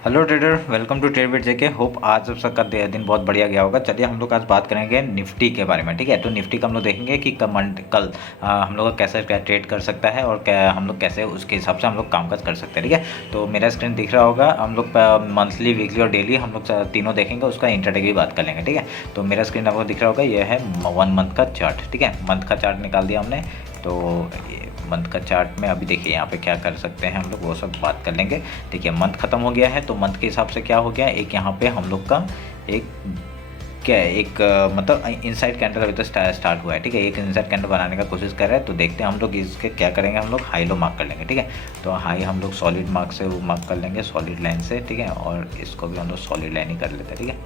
Hello trader, welcome to Tradebit JK. Hope आज आप सबका दिन बहुत बढ़िया गया होगा। चलिए हम लोग आज बात करेंगे निफ्टी के बारे में। ठीक है, तो निफ्टी का हम लोग देखेंगे कि कल हम लोग का कैसे ट्रेड कर सकता है और क्या हम लोग कैसे उसके हिसाब से हम लोग कामकाज कर सकते हैं। ठीक है, तो मेरा स्क्रीन दिख रहा होगा। हम लोग मंथली, वीकली और डेली हम लोग तीनों देखेंगे, उसका इंट्राडे की भी बात कर लेंगे। ठीक है, तो मेरा स्क्रीन आपको दिख रहा होगा, यह है 1 मंथ का चार्ट। ठीक है, मंथ का चार्ट निकाल दिया हमने। तो मंथ का चार्ट में अभी देखिए यहाँ पे क्या कर सकते हैं हम लोग, वो सब बात कर लेंगे। देखिए मंथ खत्म हो गया है, तो मंथ के हिसाब से क्या हो गया, एक यहाँ पे हम लोग का एक क्या है, एक मतलब इनसाइड कैंडल अभी तो स्टार्ट हुआ है। ठीक है, एक इनसाइड कैंडल बनाने का कोशिश कर रहे हैं। तो देखते हैं हम लोग इसके क्या करेंगे, हम लोग हाई लो मार्क कर लेंगे। ठीक है, तो हाई हम लोग सॉलिड मार्क से वो मार्क कर लेंगे, सॉलिड लाइन से। ठीक है, और इसको भी हम लोग सॉलिड लाइन ही कर लेते हैं। ठीक है,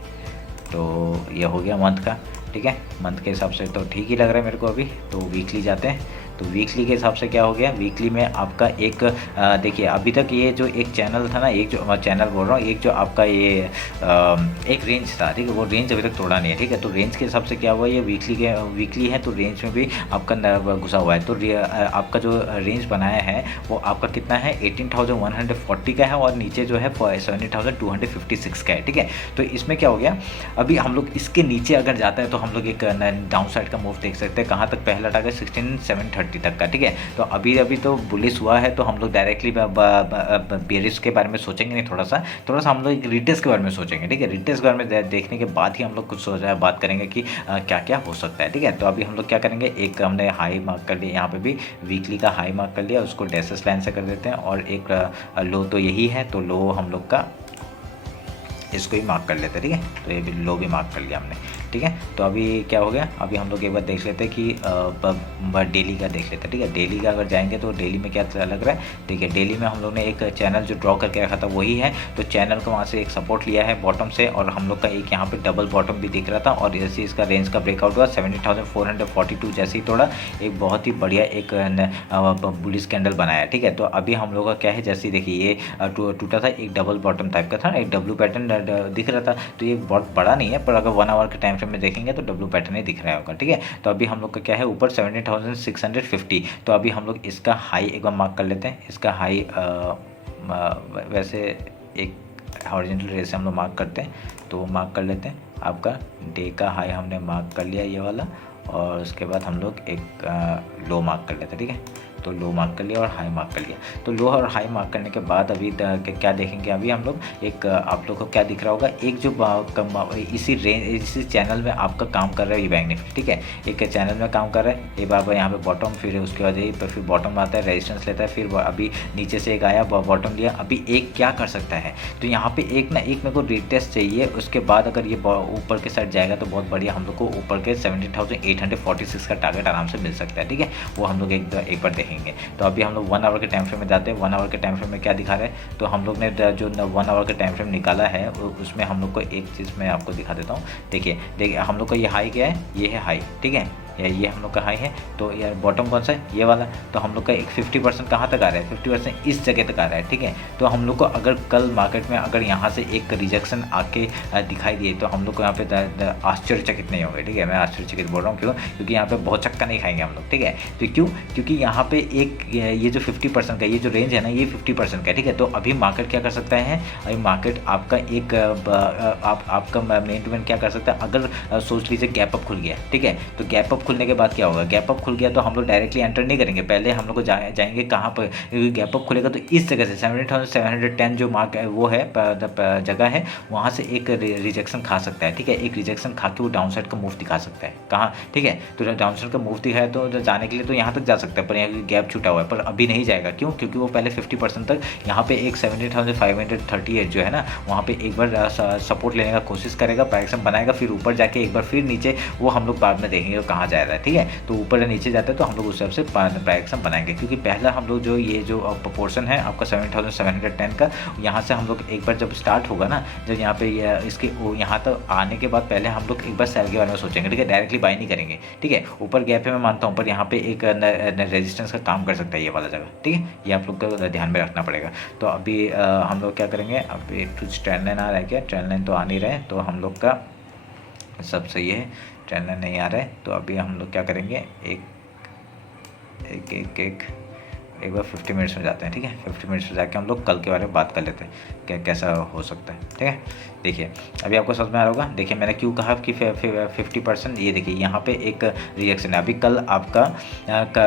तो ये हो गया मंथ का। ठीक है, मंथ के हिसाब से तो ठीक ही लग रहा है मेरे को अभी। तो वीकली जाते हैं। तो वीकली के हिसाब से क्या हो गया, वीकली में आपका एक देखिए अभी तक ये जो एक चैनल था ना, एक जो चैनल बोल रहा हूँ, एक जो आपका ये एक रेंज था। ठीक है, वो रेंज अभी तक तोड़ा नहीं है। ठीक है, तो रेंज के हिसाब से क्या हुआ, ये वीकली है, तो रेंज में भी आपका घुसा हुआ है। तो आपका जो रेंज बनाया है वो आपका कितना है, 18,140 का है, और नीचे जो है 17,256 का है। ठीक है, तो इसमें क्या हो गया, अभी हम लोग इसके नीचे अगर जाता है तो हम लोग एक डाउन साइड का मूव देख सकते हैं। कहाँ तक, पहला टारगेट 16,730 तक का। ठीक है, तो अभी तो बुलिश हुआ है, तो हम लोग डायरेक्टली बेरिश के बारे में सोचेंगे नहीं, थोड़ा सा हम लोग एक रिटेस्ट के बारे में सोचेंगे। ठीक है, रिटेस्ट के बारे में देखने के बाद ही हम लोग कुछ बात करेंगे कि क्या क्या हो सकता है। ठीक है, तो अभी हम लोग क्या करेंगे, एक हमने हाई मार्क कर लिया, यहाँ पे भी वीकली का हाई मार्क कर लिया, उसको डेसेस लाइन से कर देते हैं, और एक लो तो यही है, तो लो हम लोग का इसको ही मार्क कर लेते हैं। ठीक है, तो ये भी लो भी मार्क कर लिया हमने। ठीक है, तो अभी क्या हो गया, अभी हम लोग एक बार देख लेते हैं कि डेली का देख लेते हैं। ठीक है, डेली का अगर जाएंगे तो डेली में क्या लग रहा है। देखिए डेली में हम लोग ने एक चैनल जो ड्रॉ करके रखा था वही है, तो चैनल को वहाँ से एक सपोर्ट लिया है बॉटम से, और हम लोग का एक यहाँ पे डबल बॉटम भी दिख रहा था, और जैसे इसका रेंज का ब्रेकआउट हुआ 17,442 जैसे ही तोड़ा, एक बहुत ही बढ़िया एक बुलिश कैंडल बनाया। ठीक है, तो अभी हम लोग का क्या है, जैसे देखिए ये टूटा था, एक डबल बॉटम टाइप का था, एक डब्ल्यू पैटर्न दिख रहा था। तो ये बहुत बड़ा नहीं है, पर अगर 1 आवर के टाइम फ्रेम में देखेंगे तो डब्ल्यू पैटर्न ही दिख रहा होगा। ठीक है, तो अभी हम लोग का क्या है, ऊपर 17,650। तो अभी हम लोग इसका हाई एक बार मार्क कर लेते हैं। इसका हाई वैसे एक हॉरिजॉन्टल रे से हम लोग मार्क करते हैं, तो मार्क कर लेते हैं। आपका डे का हाई हमने मार्क कर लिया ये वाला, और उसके बाद हम लोग एक लो मार्क कर लेते हैं। ठीक है, तो लो मार्क कर लिया और हाई मार्क कर लिया। तो लो और हाई मार्क करने के बाद अभी क्या देखेंगे, अभी हम लोग एक आप लोग को क्या दिख रहा होगा, एक जो इसी रेंज, इसी चैनल में आपका काम कर रहा है ये बैंक निफ्टी। ठीक है, एक चैनल में काम कर रहा है, ये बार यहाँ पे बॉटम, फिर उसके बाद यही फिर बॉटम आता है, रेजिस्टेंस लेता है, फिर अभी नीचे से एक आया, बॉटम लिया। अभी एक क्या कर सकता है, तो यहाँ पे एक ना एक मेरे को रिटेस्ट चाहिए। उसके बाद अगर ये ऊपर के साइड जाएगा तो बहुत बढ़िया, हम लोग को ऊपर के 17,846 का टारगेट आराम से मिल सकता है। ठीक है, वो हम लोग एक बार देखेंगे। तो अभी हम लोग 1 आवर के टाइम फ्रेम में जाते हैं। 1 आवर के टाइम फ्रेम में क्या दिखा रहा है, तो हम लोग ने जो 1 आवर का टाइम फ्रेम निकाला है उसमें हम लोग को एक चीज़ मैं आपको दिखा देता हूँ। देखिए हम लोग का ये हाई क्या है, ये है हाई। ठीक है, ये हम लोग का हाई है, तो यार बॉटम कौन सा है, ये वाला। तो हम लोग का एक 50% कहाँ तक आ रहा है, 50% इस जगह तक आ रहा है। ठीक है, तो हम लोग को अगर कल मार्केट में अगर यहाँ से एक रिजेक्शन आके दिखाई दिए तो हम लोग को यहाँ पे आश्चर्यचकित नहीं होंगे। ठीक है, मैं आश्चर्यचकित बोल रहा हूँ, क्यों, क्योंकि यहाँ पे बहुत चक्का नहीं खाएंगे हम लोग। ठीक है, तो क्यों, क्योंकि यहाँ पे एक ये जो 50% का ये जो रेंज है ना, ये 50% का। ठीक है, तो अभी मार्केट क्या कर सकता है, अभी मार्केट आपका एक आपका मेन टू मेन क्या कर सकता है, अगर सोच लीजिए गैप अप खुल गया। ठीक है, तो गैप अप खुलने के बाद क्या होगा, गैप अप खुल गया तो हम लोग डायरेक्टली एंटर नहीं करेंगे, पहले हम लोग को जाएंगे कहाँ पर, क्योंकि गैप अप खुलेगा तो इस जगह से 17,710 जो मार्क है वो है जगह है, वहाँ से एक रिजेक्शन खा सकता है। ठीक है, एक रिजेक्शन खा के वो डाउन साइड का मूव दिखा सकता है कहाँ। ठीक है, तो डाउन साइड का मूव दिखाया तो जाने के लिए तो यहाँ तक जा सकता है, पर यहाँ गैप छूटा हुआ है, पर अभी नहीं जाएगा। क्यों, क्योंकि वो पहले 50% तक यहाँ पे एक 17,538 जो है ना, वहाँ पे एक बार सपोर्ट लेने का कोशिश करेगा, प्राइस बनाएगा, फिर ऊपर जाके एक बार फिर नीचे, वो हम लोग बाद में देखेंगे कहाँ जा रहा है। ठीक है, तो ऊपर या नीचे जाता है तो हम लोग उस हिसाब से प्राइस बनाएंगे, क्योंकि पहला हम लोग जो ये जो प्रोपोर्शन है आपका 17,710 का, यहाँ से हम लोग एक बार जब स्टार्ट होगा ना, जब यहाँ पे इसके यहाँ तक आने के बाद पहले हम लोग एक बार सेल के बारे में सोचेंगे। ठीक है, डायरेक्टली बाई नहीं करेंगे। ठीक है, ऊपर गैप है मैं मानता हूँ, पर यहाँ पे एक रेजिस्टेंस का काम कर सकता है ये वाला जगह। ठीक है, ये आप लोग को ध्यान में रखना पड़ेगा। तो अभी हम लोग क्या करेंगे, अभी कुछ ट्रेंड लाइन आ रहा है क्या, ट्रेंड लाइन तो आ नहीं रहे, तो हम लोग का सब सही है, ट्रेंड लाइन नहीं आ रहा है। तो अभी हम लोग क्या करेंगे, एक एक बार 50 मिनट्स में जाते हैं, ठीक है। 50 मिनट्स में जाके हम लोग कल के बारे में बात कर लेते हैं कैसा हो सकता है, ठीक है। देखिए अभी आपको समझ में आ रहा होगा। देखिए मैंने क्यों कहा कि 50%, ये देखिए यहाँ पे एक रिएक्शन है। अभी कल आपका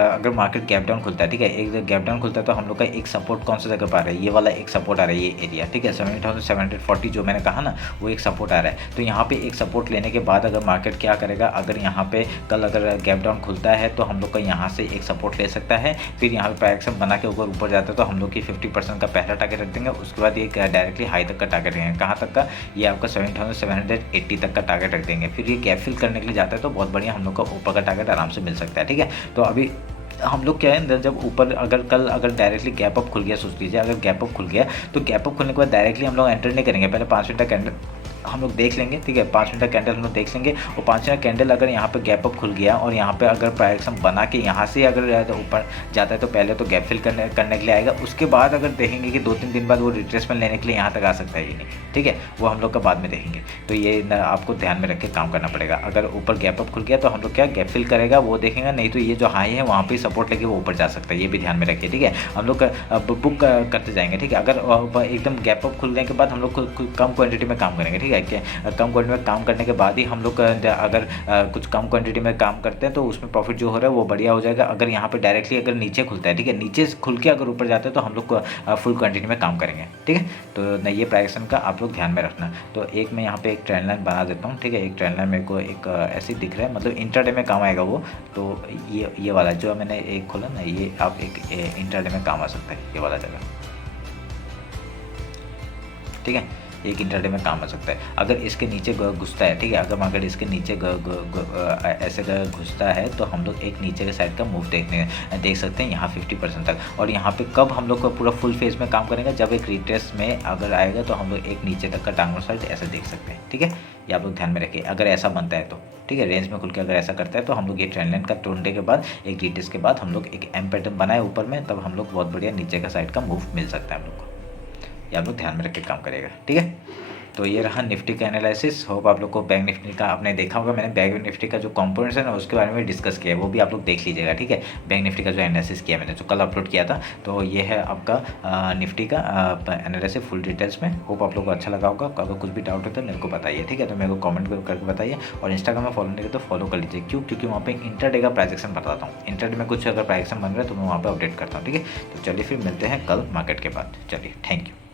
अगर मार्केट गैप डाउन खुलता है, ठीक है, एक गैप डाउन खुलता है तो हम लोग का एक सपोर्ट कौन सा जगह पर आ रहा है, ये वाला एक सपोर्ट आ रहा है, ये एरिया, ठीक है, 70,740 जो मैंने कहा ना, वो एक सपोर्ट आ रहा है। तो यहाँ पे एक सपोर्ट लेने के बाद अगर मार्केट क्या करेगा, अगर यहाँ पे कल अगर गैप डाउन खुलता है तो हम लोग का यहाँ से एक सपोर्ट ले सकता है, फिर यहाँ पे प्राइस बना के ऊपर जाता है तो हम लोग की 50% का पहला टारगेट रख देंगे। उसके बाद ये डायरेक्टली हाई तक का टारगेट रखेंगे, कहाँ तक का, ये आपका 7,780 तक का टारगेट रख देंगे। फिर ये गैप फिल करने के लिए जाता है तो बहुत बढ़िया हम लोग का ऊपर का टारगेट आराम से मिल सकता है, ठीक है। तो अभी हम लोग क्या है, जब ऊपर अगर कल अगर डायरेक्टली गैप अप खुल गया, सोच लीजिए अगर गैप अप खुल गया तो गैप अप खुलने के बाद डायरेक्टली हम लोग एंटर नहीं करेंगे, पहले 5 मिनट का कैंडल हम लोग देख लेंगे, ठीक है, 5 मिनट का कैंडल हम लोग देख लेंगे। और 5 मिनट कैंडल अगर यहाँ पे गैप अप खुल गया और यहाँ पे अगर प्राइस बना के यहाँ से अगर ऊपर जाता है तो पहले तो गैप फिल करने के लिए आएगा। उसके बाद अगर देखेंगे कि 2-3 दिन बाद वो रिट्रेसमेंट लेने के लिए यहाँ तक आ सकता है ये नहीं, ठीक है, वो हम लोग का बाद में देखेंगे। तो ये आपको ध्यान में रख के काम करना पड़ेगा। अगर ऊपर गैप अप खुल गया तो हम लोग क्या गैप फिल करेगा वो देखेंगे, नहीं तो ये जो हाई है वहाँ पर सपोर्ट लेके वो ऊपर जा सकता है, ये भी ध्यान में रखिए, ठीक है। हम लोग बुक करते जाएंगे, ठीक है। अगर एकदम गैप अप खुलने के बाद हम लोग कम क्वान्टिटी में काम करेंगे, ठीक है, कम क्वांटिटी में काम करने के बाद ही हम लोग अगर कुछ कम क्वांटिटी में काम करते हैं तो उसमें प्रॉफिट जो हो रहा है वो बढ़िया हो जाएगा। अगर यहाँ पे डायरेक्टली अगर नीचे खुलता है, ठीक है, नीचे खुल के अगर ऊपर जाता है तो हम लोग फुल क्वांटिटी में काम करेंगे, ठीक है। तो ये प्राइसेशन का आप लोग ध्यान में रखना। तो एक मैं यहाँ पे एक ट्रेंड लाइन बना देता हूँ, ठीक है। एक ट्रेंड लाइन मेरे को एक ऐसे दिख रहा है, मतलब इंट्राडे में काम आएगा वो। तो ये वाला जो मैंने एक खोला ना, ये आप एक इंट्राडे में काम आ सकता है, ये वाला जगह, ठीक है, एक इंट्राडे में काम आ सकता है। अगर इसके नीचे घुसता है, ठीक है, अगर मार्केट इसके नीचे ऐसे घुसता है तो हम लोग एक नीचे के साइड का मूव देख सकते हैं यहाँ 50% तक। और यहाँ पे कब हम लोग का पूरा फुल फेज में काम करेंगे, जब एक रिट्रेस में अगर आएगा तो हम लोग एक नीचे तक का डाउनवर्ड साइड ऐसे देख सकते हैं, ठीक है। ये आप लोग ध्यान में रखिए अगर ऐसा बनता है तो, ठीक है, रेंज में खुल के अगर ऐसा करता है तो हम लोग ये ट्रेंड लाइन का तोड़ने के बाद एक रिट्रेस के बाद हम लोग एक एम पैटर्न बनाए ऊपर में, तब हम लोग बहुत बढ़िया नीचे का साइड का मूव मिल सकता है हम लोग को। ये आप लोग ध्यान में रख के काम करेगा, ठीक है। तो ये रहा निफ्टी का एनालिसिस। होप आप लोग को बैंक निफ्टी का आपने देखा होगा, मैंने बैंक निफ्टी का जो कंपोनेंट्स है ना उसके बारे में डिस्कस किया है, वो भी आप लोग देख लीजिएगा, ठीक है। बैंक निफ्टी का जो एनालिसिस किया मैंने, जो कल अपलोड किया था, तो ये है आपका निफ्टी का एनालिसिस फुल डिटेल्स में। होप आप लोग को अच्छा लगा होगा। अगर कुछ भी डाउट हो तो मेरे को बताइए, ठीक है, तो मेरे को कमेंट करके बताइए। और इंस्टाग्राम में फॉलो नहीं करते तो फॉलो कर लीजिए, क्यों, क्योंकि वहाँ पे इंटरडे का प्राइजेक्शन बताता हूँ। इंटरडे में कुछ अगर प्राइजेक्शन बन रहा है तो मैं वहाँ पर अपडेट करता हूँ, ठीक है। तो चलिए फिर मिलते हैं कल मार्केट के बाद। चलिए, थैंक यू।